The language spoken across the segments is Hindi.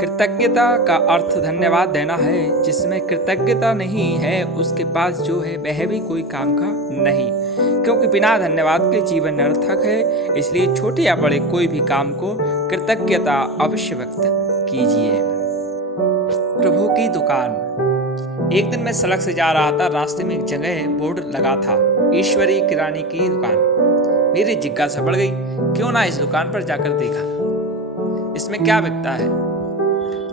कृतज्ञता का अर्थ धन्यवाद देना है। जिसमें कृतज्ञता नहीं है उसके पास जो है वह भी कोई काम का नहीं, क्योंकि बिना धन्यवाद के जीवन निरर्थक है। इसलिए छोटे या बड़े कोई भी काम को कृतज्ञता अवश्य व्यक्त कीजिए। प्रभु की दुकान। एक दिन मैं सड़क से जा रहा था। रास्ते में एक जगह बोर्ड लगा था, ईश्वरी किराने की दुकान। मेरी जिज्ञासा बढ़ गई, क्यों ना इस दुकान पर जाकर देखा इसमें क्या बिकता है।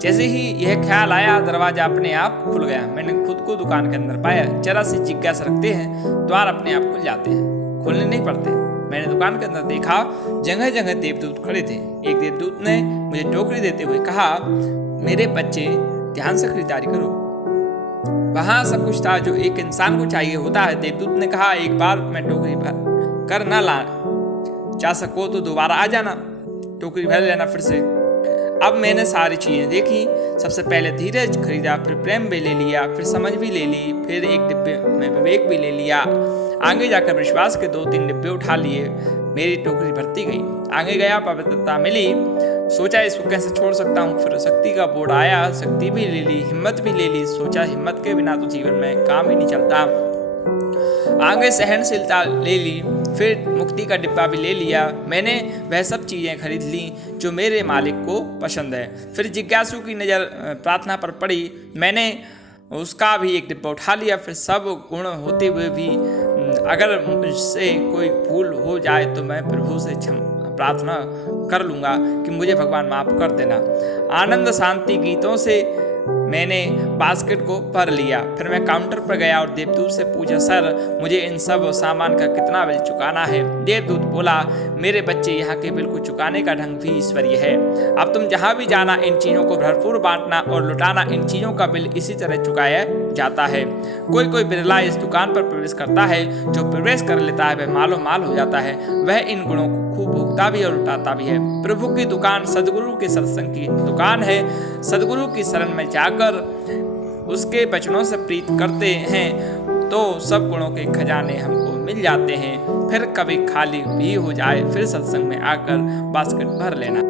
जैसे ही यह ख्याल आया, दरवाजा अपने आप खुल गया। मैंने खुद को दुकान के अंदर पाया। जरा सी जिज्ञासा रखते हैं, द्वार अपने आप खुल जाते हैं, खोलने नहीं पड़ते। मैंने दुकान के अंदर देखा, जगह जगह देवदूत खड़े थे। एक देवदूत ने मुझे टोकरी देते हुए कहा, मेरे बच्चे ध्यान से खरीदारी करो। वहां सब कुछ था जो एक इंसान को चाहिए होता है। देवदूत ने कहा, एक बार मैं टोकरी भर कर न ला जा सको तो दोबारा आ जाना, टोकरी भर लेना फिर से। अब मैंने सारी चीजें देखी। सबसे पहले धीरज खरीदा, फिर प्रेम भी ले लिया, फिर समझ भी ले ली, फिर एक डिब्बे में विवेक भी ले लिया। आगे जाकर विश्वास के 2-3 डिब्बे उठा लिए। मेरी टोकरी भरती गई। आगे गया, पवित्रता मिली। सोचा इसको कैसे छोड़ सकता हूँ। फिर शक्ति का बोर्ड आया, शक्ति भी ले ली, हिम्मत भी ले ली। सोचा हिम्मत के बिना तो जीवन में काम ही नहीं चलता। आगे सहनशीलता ले ली, फिर मुक्ति का डिब्बा भी ले लिया। मैंने वह सब चीज़ें खरीद ली जो मेरे मालिक को पसंद है। फिर जिज्ञासु की नज़र प्रार्थना पर पड़ी। मैंने उसका भी एक डिब्बा उठा लिया। फिर सब गुण होते हुए भी अगर मुझसे कोई भूल हो जाए तो मैं प्रभु से प्रार्थना कर लूँगा कि मुझे भगवान माफ़ कर देना। आनंद शांति गीतों से मैंने बास्केट को भर लिया। फिर मैं काउंटर पर गया और देवदूत से पूछा, सर मुझे इन सब सामान का कितना बिल चुकाना है। देवदूत बोला, मेरे बच्चे यहाँ के बिल को चुकाने का ढंग भी ईश्वरीय है। अब तुम जहाँ भी जाना इन चीज़ों को भरपूर बांटना और लुटाना। इन चीज़ों का बिल इसी तरह चुकाया जाता है। कोई कोई बिरला इस दुकान पर प्रवेश करता है। जो प्रवेश कर लेता है वह मालो माल हो जाता है। वह इन गुणों को खूब भोगता भी और लुटाता भी है। प्रभु की दुकान सदगुरु के सत्संग की दुकान है। सदगुरु की शरण में जाकर उसके वचनों से प्रीत करते हैं तो सब गुणों के खजाने हमको मिल जाते हैं। फिर कभी खाली भी हो जाए, फिर सत्संग में आकर बास्केट भर लेना।